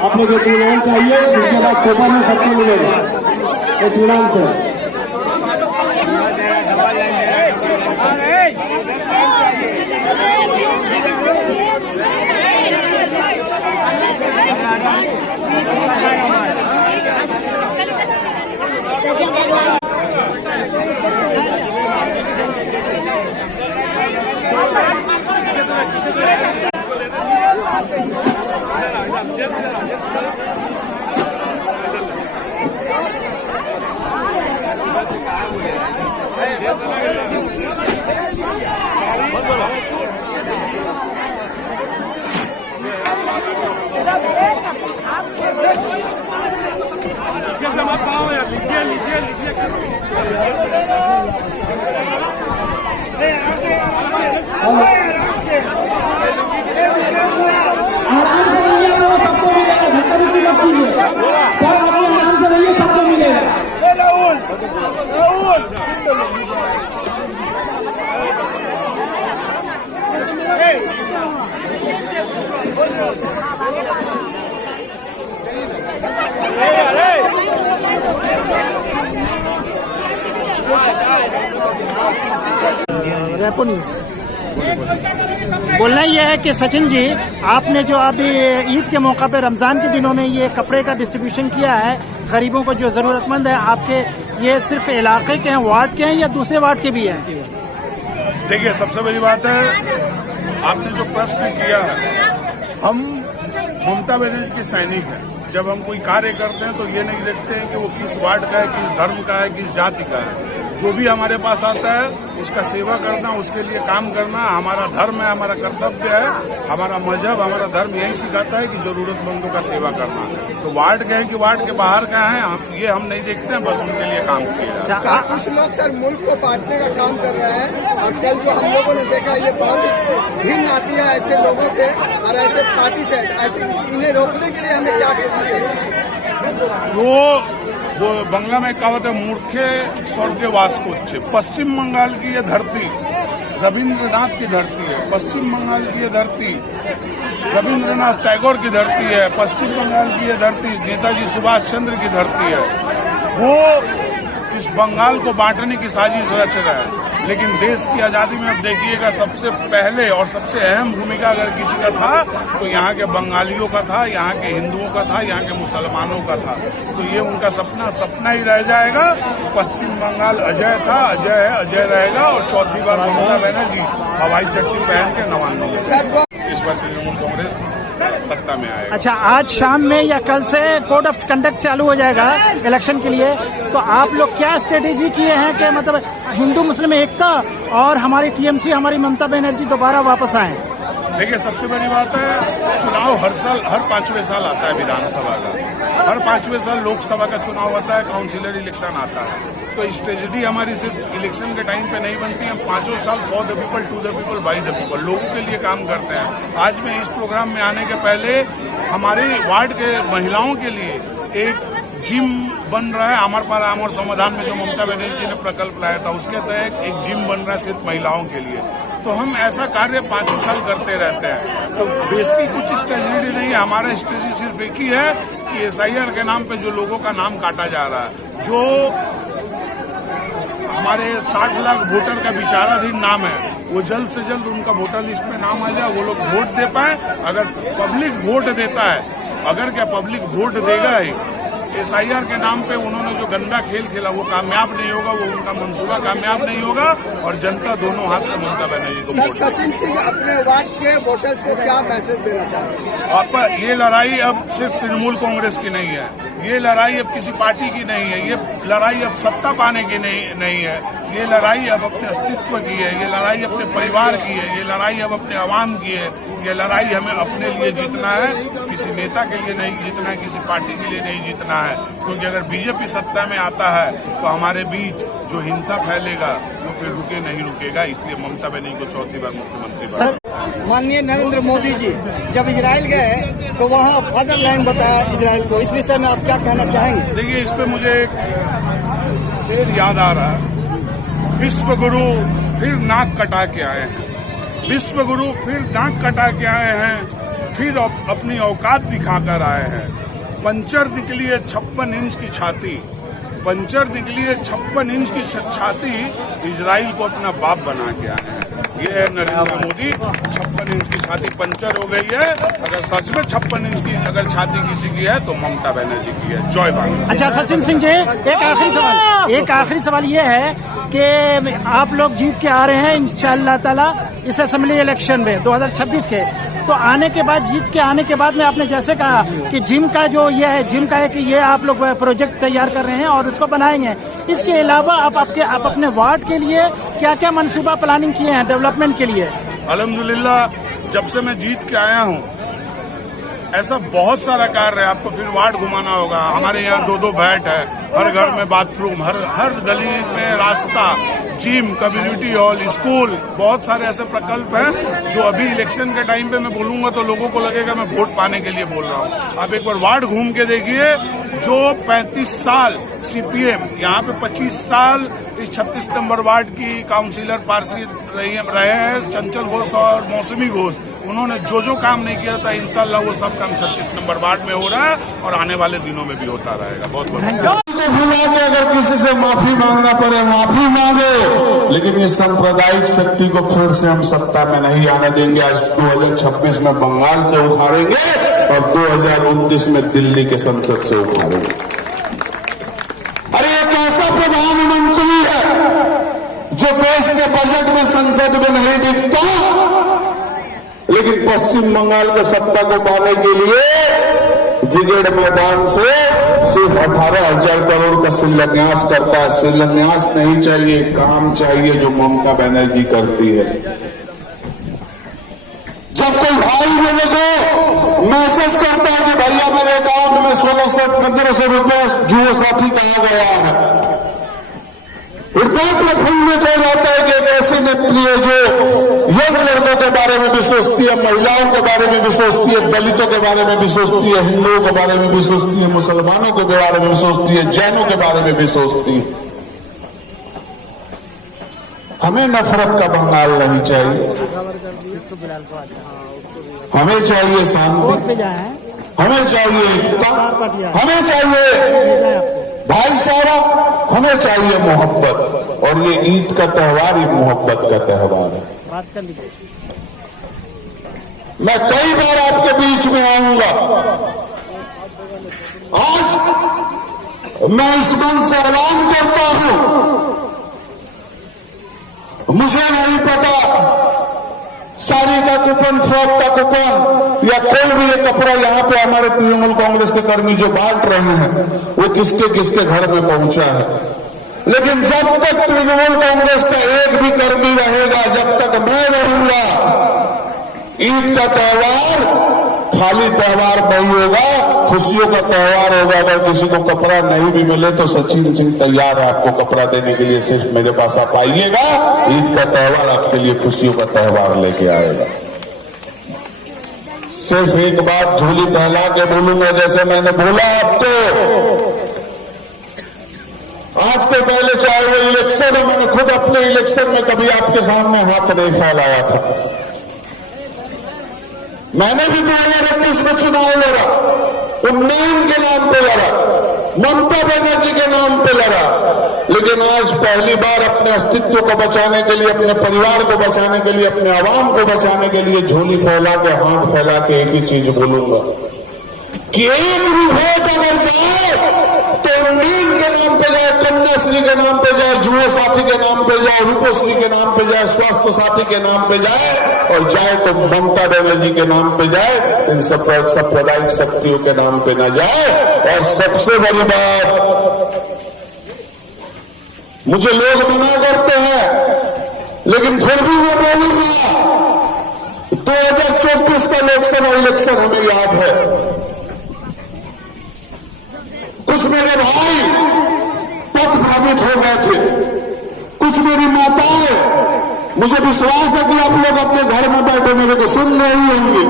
आपने जो इत्मीनान चाहिए उसके बाद सोफा में सबको मिलेगा इत्मीनान से। रेपो न्यूज़ बोलना यह है कि सचिन जी, आपने जो अभी ईद के मौका पे रमज़ान के दिनों में ये कपड़े का डिस्ट्रीब्यूशन किया है गरीबों को जो ज़रूरतमंद है, आपके ये सिर्फ इलाके के हैं, वार्ड के हैं या दूसरे वार्ड के भी हैं? देखिए, सबसे बड़ी बात है आपने जो प्रश्न किया है, हम ममता बनर्जी के सैनिक हैं। जब हम कोई कार्य करते हैं तो ये नहीं देखते हैं कि वो किस वार्ड का है, किस धर्म का है, किस जाति का है। जो भी हमारे पास आता है उसका सेवा करना, उसके लिए काम करना हमारा धर्म है, हमारा कर्तव्य है। हमारा मजहब, हमारा धर्म यही सिखाता है कि जरूरतमंदों का सेवा करना। तो वार्ड के हैं कि वार्ड के बाहर का है, ये हम नहीं देखते हैं, बस उनके लिए काम किया जाता है। कुछ लोग सर मुल्क को बांटने का काम कर रहे हैं। अब कल जो हम लोगों ने देखा, ये बहुत ही घिन आती है ऐसे लोगों से और ऐसे पार्टी से। ऐसे इन्हें रोकने के लिए हमें क्या करना चाहिए? वो बंगला में कहावत है, मूर्खे स्वर्ग वास को अच्छे। पश्चिम बंगाल की ये धरती रविंद्रनाथ की धरती है। पश्चिम बंगाल की ये धरती रविंद्रनाथ टैगोर की धरती है। पश्चिम बंगाल की ये धरती नेताजी सुभाष चंद्र की धरती है। वो इस बंगाल को बांटने की साजिश रच रहा है। लेकिन देश की आजादी में अब देखिएगा, सबसे पहले और सबसे अहम भूमिका अगर किसी का था तो यहाँ के बंगालियों का था, यहाँ के हिंदुओं का था, यहाँ के मुसलमानों का था। तो ये उनका सपना ही रह जाएगा। पश्चिम बंगाल अजय था, अजय है, अजय रहेगा। और चौथी बार ममता बनर्जी हवाई चट्टी पहन के नवान्नवे इस बार तृणमूल कांग्रेस सत्ता में आएगा। अच्छा, आज शाम में या कल से कोड ऑफ कंडक्ट चालू हो जाएगा इलेक्शन के लिए, तो आप लोग क्या स्ट्रेटेजी किए हैं कि मतलब हिंदू मुस्लिम एकता और हमारी टीएमसी, हमारी ममता बनर्जी दोबारा वापस आए? देखिए, सबसे बड़ी बात है, चुनाव हर 5वें साल आता है विधानसभा का, हर 5वें साल लोकसभा का चुनाव आता है, काउंसिलर इलेक्शन आता है। तो स्ट्रेटेजी हमारी सिर्फ इलेक्शन के टाइम पे नहीं बनती है। हम 5 साल for the people, to the people, by the people, लोगों के लिए काम करते हैं। आज मैं इस प्रोग्राम में आने के पहले हमारे वार्ड के महिलाओं के लिए एक जिम बन रहा है। अमर पर आमर समाधान में जो ममता बनर्जी ने प्रकल्प लाया था, उसके तहत एक जिम बन रहा है सिर्फ महिलाओं के लिए। तो हम ऐसा कार्य 5 साल करते रहते हैं। तो बेसिक कुछ स्ट्रेटेजी नहीं है। हमारा स्ट्रेटेजी सिर्फ एक ही है कि SIR के नाम पे जो लोगों का नाम काटा जा रहा है, जो हमारे 60 लाख वोटर का विचाराधीन नाम है, वो जल्द से जल्द उनका वोटर लिस्ट में नाम आ जाए, वो लोग वोट दे पाए। अगर पब्लिक वोट देता है, अगर क्या पब्लिक वोट देगा ही, SIR के नाम पे उन्होंने जो गंदा खेल खेला वो कामयाब नहीं होगा, वो उनका मंसूबा कामयाब नहीं होगा और जनता दोनों हाथ से ममता बनर्जी को वोट देगी। सचिन सिंह अपने वार्ड के वोटर्स को क्या मैसेज देना चाहते हैं? और ये लड़ाई अब सिर्फ तृणमूल कांग्रेस की नहीं है, ये लड़ाई अब किसी पार्टी की नहीं है, ये लड़ाई अब सत्ता पाने की नहीं है, ये लड़ाई अब अपने अस्तित्व की है, ये लड़ाई अपने परिवार की है, ये लड़ाई अब अपने आवाम की है। ये लड़ाई हमें अपने लिए जीतना है, किसी नेता के लिए नहीं जीतना है, किसी पार्टी के लिए नहीं जीतना है। क्योंकि अगर बीजेपी सत्ता में आता है तो हमारे बीच जो हिंसा फैलेगा वो फिर रुकेगा। इसलिए ममता बनर्जी को चौथी बार मुख्यमंत्री बना। माननीय नरेंद्र मोदी जी जब इजराइल गए तो वहाँ फादरलैंड बताया इजराइल को, इस विषय में आप क्या कहना चाहेंगे? देखिए, इस पे मुझे एक शेर याद आ रहा है, विश्व गुरु फिर नाक कटा के आए हैं, विश्व गुरु फिर नाक कटा के आए हैं, फिर अपनी औकात दिखाकर आए हैं। पंचर निकली है 56 इंच की छाती, पंचर निकली है 56 इंच की छाती, इजराइल को अपना बाप बना के आए हैं। ये है नरेंद्र मोदी। 56 इंच की छाती पंचर हो गई है। अगर सच में 56 इंच की अगर छाती किसी की है तो ममता बनर्जी की है। जय बांग्ला। अच्छा सचिन सिंह जी, एक आखिरी सवाल ये है कि आप लोग जीत के आ रहे हैं इंशाअल्लाह ताला इस असेंबली इलेक्शन में 2026 के, तो आने के बाद, जीत के आने के बाद में आपने जैसे कहा कि जिम का जो ये है, जिम का है कि ये आप लोग प्रोजेक्ट तैयार कर रहे हैं और उसको बनाएंगे, इसके अलावा आप अपने वार्ड के लिए क्या क्या मंसूबा प्लानिंग किए हैं डेवलपमेंट के लिए? अल्हम्दुलिल्लाह, जब से मैं जीत के आया हूँ ऐसा बहुत सारा कार्य है। आपको फिर वार्ड घुमाना होगा। हमारे यहाँ 2-2 वैट है, हर घर में बाथरूम, हर गली में रास्ता, जिम, कम्युनिटी हॉल, स्कूल, बहुत सारे ऐसे प्रकल्प हैं जो अभी इलेक्शन के टाइम पे मैं बोलूंगा तो लोगों को लगेगा मैं वोट पाने के लिए बोल रहा हूँ। आप एक बार वार्ड घूम के देखिए, जो 35 साल सीपीएम, यहाँ पे 25 साल इस 36 नंबर वार्ड की काउंसिलर पार्षद रहे हैं चंचल घोष और मौसमी घोष, उन्होंने जो काम नहीं किया था इंशाल्लाह वो सब काम 36 नंबर वार्ड में हो रहा है और आने वाले दिनों में भी होता रहेगा। बहुत बहुत भुला के अगर किसी से माफी मांगना पड़े माफी मांगे, लेकिन इस सांप्रदायिक शक्ति को फिर से हम सत्ता में नहीं आने देंगे। आज 2026 में बंगाल से उखाड़ेंगे और 2029 में दिल्ली के संसद से उखाड़ेंगे। अरे एक ऐसा प्रधानमंत्री है जो देश के बजट में संसद में नहीं दिखता, लेकिन पश्चिम बंगाल के सत्ता को पाने के लिए ब्रिगेड मैदान से सिर्फ 18,000 करोड़ का शिलान्यास करता है। शिलान्यास नहीं चाहिए, काम चाहिए, जो ममता बनर्जी करती है। जब कोई भाई मेरे को मैसेज करता है कि भैया मेरे अकाउंट में 1600-1500 रुपए जुए साथी का आ गया है, हृदय प्रफुल्लित हो जाता है कि एक ऐसी नेत्री है जो यंग लड़कों के बारे में भी सोचती है, महिलाओं के बारे में भी सोचती है, दलितों के बारे में भी सोचती है, हिंदुओं के बारे में भी सोचती है, मुसलमानों के बारे में भी सोचती है, जैनों के बारे में भी सोचती है। हमें नफरत का बंगाल नहीं चाहिए, हमें चाहिए शांति, हमें चाहिए एकता, हमें चाहिए भाईचारा, हमें चाहिए मोहब्बत। और ये ईद का त्योहार ही मोहब्बत का त्योहार है। मैं कई बार आपके बीच में आऊंगा। आज मैं इस मंच से ऐलान करता हूं, मुझे नहीं पता साड़ी का कूपन, फ्रॉक का कूपन या कोई भी ये कपड़ा यहाँ पे हमारे तृणमूल कांग्रेस के कर्मी जो बांट रहे हैं वो किसके किसके घर में पहुंचा है, लेकिन जब तक तृणमूल कांग्रेस का एक भी कर्मी रहेगा, जब तक मैं रहूंगा, ईद का त्योहार खाली त्योहार नहीं होगा, खुशियों का त्योहार होगा। अगर किसी को कपड़ा नहीं भी मिले तो सचिन सिंह तैयार है आपको कपड़ा देने के लिए। सिर्फ मेरे पास आप आइएगा, ईद का त्योहार आपके लिए खुशियों का त्योहार लेके आएगा। सिर्फ एक बात झोली फैला के बोलूंगा, जैसे मैंने बोला आपको आज के पहले, चाहे वो इलेक्शन है, मैंने खुद अपने इलेक्शन में कभी आपके सामने हाथ नहीं फैलाया था। मैंने भी 2021 में चुनाव लड़ा, उन्नयन के नाम पे लड़ा, ममता बनर्जी के नाम पे लड़ा, लेकिन आज पहली बार अपने अस्तित्व को बचाने के लिए, अपने परिवार को बचाने के लिए, अपने आवाम को बचाने के लिए झोली फैला के, हाथ फैला के एक ही चीज बोलूंगा कि एक भी वोट अगर जाए तो उन्नयन के नाम पे जाए, कन्याश्री के नाम पे जाए, जुए साथी के नाम पे जाए, रूपश्री के नाम पे जाए, स्वास्थ्य साथी के नाम पे जाए, और जाए तो ममता बनर्जी के नाम पे जाए, इन सांप्रदायिक शक्तियों के नाम पे न जाए। और सबसे बड़ी बात, मुझे लोग मना करते हैं, लेकिन फिर भी मैं बोलूंगा, 2024 का लोकसभा इलेक्शन हमें याद है। कुछ मेरे भाई पथ भ्रमित हो गए थे, कुछ मेरी माताएं मुझे विश्वास है कि आप लोग अपने घर में बैठे मेरे को सुन रहे होंगे।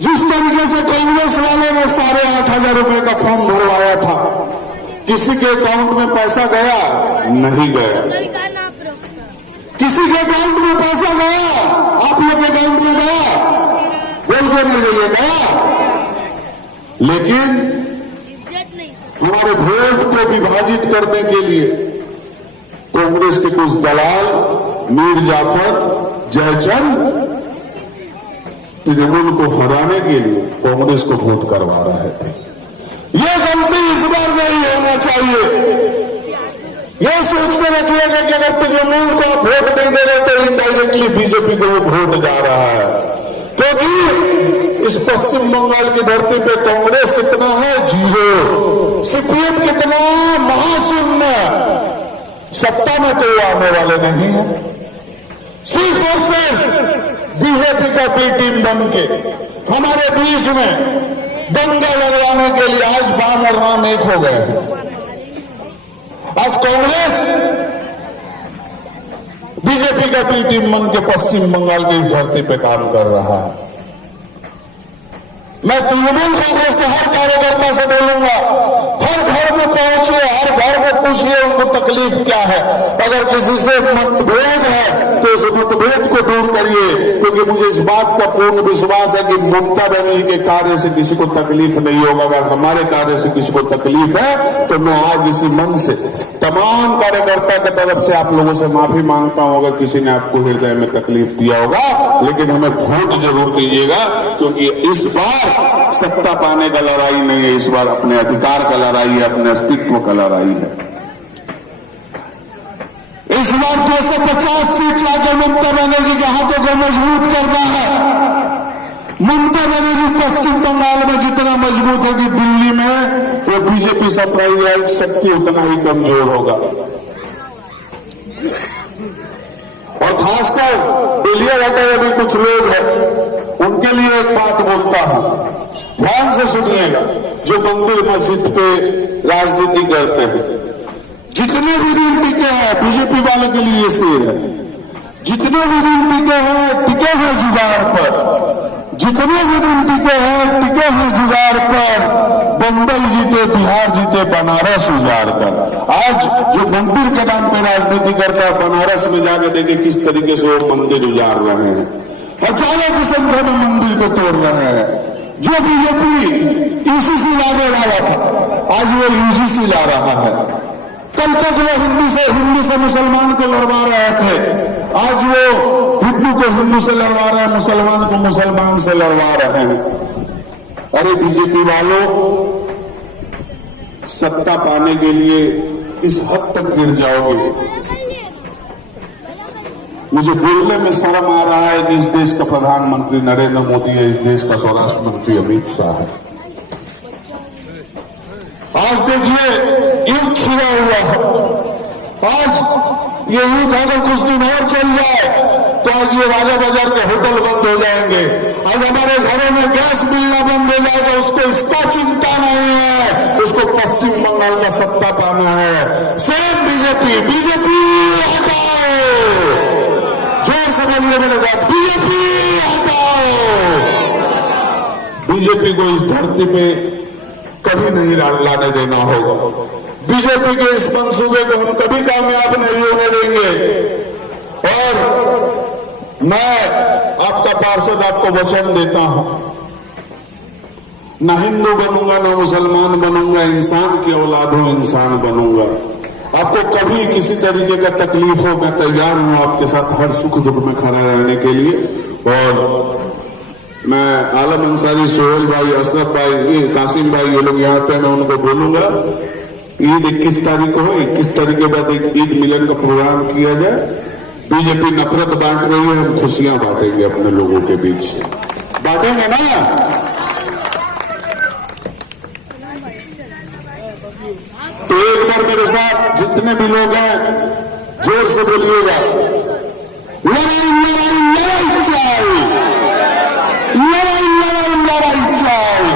जिस तरीके से कांग्रेस वालों ने 8,500 रुपए का फॉर्म भरवाया था, किसी के अकाउंट में पैसा गया? नहीं गया। किसी के अकाउंट में पैसा गया? आप लोग के अकाउंट में गया? बोल के नहीं रहिए, गया। लेकिन हमारे वोट को विभाजित करने के लिए कांग्रेस के कुछ दलाल मीर जाफर, जयचंद तृणमूल को हराने के लिए कांग्रेस को वोट करवा रहे थे। ये गलती इस बार नहीं होना चाहिए। यह सोच कर रखिएगा कि अगर तृणमूल को आप वोट नहीं दे रहे तो इनडायरेक्टली बीजेपी को वोट जा रहा है, क्योंकि इस पश्चिम बंगाल की धरती पे कांग्रेस कितना है? 0। सीपीएम कितना? महाशून्य। सत्ता में तो आने वाले नहीं है। सिर्फ और सिर्फ बीजेपी का बी टीम बन के हमारे बीच में दंगा लगवाने के लिए आज बाम और राम एक हो गए। आज कांग्रेस बीजेपी का बी टीम बन के पश्चिम बंगाल की इस धरती पे काम कर रहा है। मैं तृणमूल कांग्रेस के हर कार्यकर्ता से बोलूंगा, हर घर में पहुंचिए, हर घर में पूछिए उनको तकलीफ क्या है। अगर किसी से मतभेद है तो उस मतभेद को दूर करिए, क्योंकि मुझे इस बात का पूर्ण विश्वास है कि ममता बनर्जी के कार्य से किसी को तकलीफ नहीं होगा। अगर हमारे कार्य से किसी को तकलीफ है तो मैं आज इसी मन से तमाम कार्यकर्ता की तरफ से आप लोगों से माफी मांगता हूं अगर किसी ने आपको हृदय में तकलीफ दिया होगा। लेकिन हमें वोट जरूर दीजिएगा, क्योंकि इस बार सत्ता पाने का लड़ाई नहीं है, इस बार अपने अधिकार का लड़ाई है, अपने अस्तित्व का लड़ाई है। इस बार 250 सीट लाकर ममता बनर्जी के हाथों को मजबूत करना है। ममता बनर्जी पश्चिम बंगाल में जितना मजबूत होगी, दिल्ली में वो बीजेपी साम्राज्यवादी शक्ति उतना ही कमजोर होगा। और खासकर दिल्ली हटे अभी कुछ लोग हैं, उनके लिए एक बात बोलता हूं, ध्यान से सुनिएगा। जो मंदिर मस्जिद पे राजनीति करते हैं, जितने भी दिन टिके हैं, बीजेपी वाले के लिए शेर है, जितने भी दिन टिके हैं जुगाड़ पर, जितने भी दिन टिके हैं जुगाड़ पर। बंबई जीते, बिहार जीते, बनारस उजाड़ कर। आज जो मंदिर के नाम पे राजनीति करता है, बनारस में जाके देखे किस तरीके से वो मंदिर उजाड़ रहे हैं, हजारों की संख्या में मंदिर को तोड़ रहे हैं। जो बीजेपी यूसीसी लाने वाला था, आज वो यूसीसी ला रहा है। कल तक वो हिंदू से मुसलमान को लड़वा रहे थे, आज वो हिंदू को हिंदू से लड़वा रहे हैं, मुसलमान को मुसलमान से लड़वा रहे हैं। अरे बीजेपी वालों, सत्ता पाने के लिए इस हद तक गिर जाओगे। मुझे बोलने में शर्म आ रहा है कि इस देश का प्रधानमंत्री नरेंद्र मोदी है, इस देश का स्वराष्ट्र मंत्री अमित शाह है। आज देखिए युद्ध छिड़ा हुआ है। आज ये युद्ध अगर कुछ दिन और चल जाए तो आज ये राजा बाजार के होटल बंद हो जाएंगे, आज हमारे घरों में गैस मिलना बंद हो जाएगा। उसको इसका चिंता नहीं है, उसको पश्चिम बंगाल का सत्ता पाना है। सेम बीजेपी हटाओ, जोर से बोलिए मेरे साथ, बीजेपी हटाओ। बीजेपी को इस धरती पे कभी नहीं लाने देना होगा। बीजेपी के इस मंसूबे को हम कभी कामयाब नहीं होने देंगे। और मैं आपका पार्षद आपको वचन देता हूं, ना हिंदू बनूंगा ना मुसलमान बनूंगा, इंसान की औलाद हूं, इंसान बनूंगा। आपको कभी किसी तरीके का तकलीफ हो, मैं तैयार हूं आपके साथ हर सुख दुख में खड़ा रहने के लिए। और मैं आलम अंसारी, सोहेल भाई, अशरफ भाई, कासिम भाई, ये लोग यहाँ पे, मैं उनको बोलूंगा ईद 21 तारीख को हो, 21 तारीख के बाद एक ईद मिलन का प्रोग्राम किया जाए। बीजेपी नफरत बांट रही है, हम खुशियां बांटेंगे अपने लोगों के बीच, बांटेंगे ना। तो एक बार मेरे साथ जितने भी लोग हैं जोर से बोलिएगा, लड़ाई लड़ाई लड़ाई चाहिए, लड़ाई लड़ाई लड़ाई चाहिए।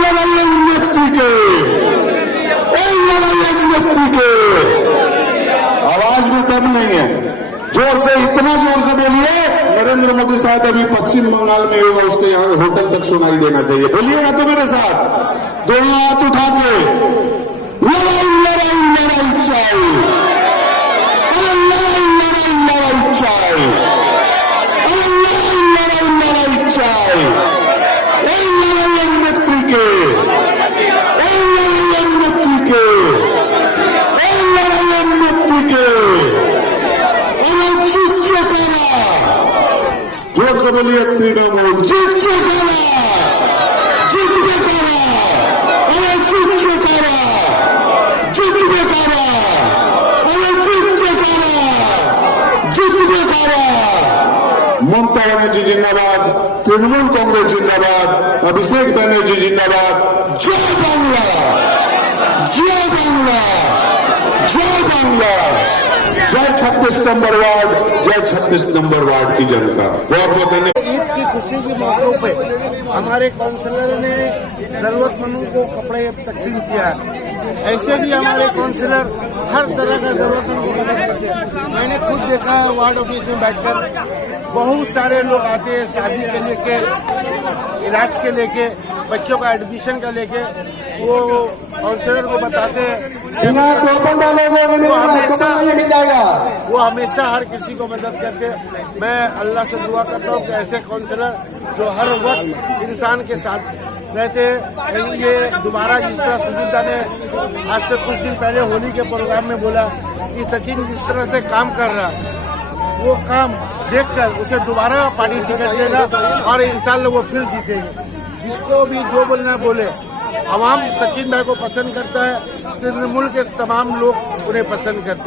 लड़ाई व्यक्ति के, लड़ाई व्यक्ति के आवाज में दम नहीं है। जोर से, इतना जोर से बोलिए नरेंद्र मोदी शायद अभी पश्चिम बंगाल में होगा, उसके यहाँ होटल तक सुनाई देना चाहिए। बोलिएगा तो मेरे साथ, दोनों हाथ उठा के लड़ाई लड़ाई लड़ाई चाहिए, अरे लड़ाई लड़ाई लड़ाई चाहिए, अरे लड़ाई लड़ाई लड़ाई चाहिए। लड़ाई उन्नति के, लड़ाई उन्नति के, लड़ाई उन्नति के, जोर से बोलिए तृणमूल जिससे करा, जिससे करा, अरे जिससे करा, जिससे करा, अरे जिससे करा, जिससे करा। ममता बनर्जी जिंदाबाद, तृणमूल कांग्रेस जिंदाबाद, अभिषेक बनर्जी जिंदाबाद। जय बांग्ला, जय बांग्ला, जय बांग्ला, जय 36 नंबर वार्ड, जय 36 नंबर वार्ड की जनता। बहुत बहुत धन्यवाद। ईद की खुशी के मौके पे हमारे काउंसलर ने जरूरतमंदों को कपड़े तकसीम किया है। ऐसे भी हमारे काउंसलर हर तरह का जरूरतमंद को मदद करते हैं। मैंने खुद देखा है वार्ड ऑफिस में बैठकर बहुत सारे लोग आते हैं शादी के लेके, इलाज के लेके, बच्चों का एडमिशन का लेके, वो काउंसलर को बताते हैं। वो हमेशा हर किसी को मदद करते हैं। मैं अल्लाह से दुआ करता हूँ कि ऐसे काउंसलर जो हर वक्त इंसान के साथ रहते हैं, कहीं ये दोबारा जिस तरह सुजीता ने आज से कुछ दिन पहले होली के प्रोग्राम में बोला कि सचिन जिस तरह से काम कर रहा है, वो काम देखकर उसे दोबारा पार्टी टिकट देगा और इंशाअल्लाह वो फिर जीतेंगे। जिसको भी जो बोलना बोले, आवाम सचिन भाई को पसंद करता है, तृणमूल के तमाम लोग उन्हें पसंद करते हैं।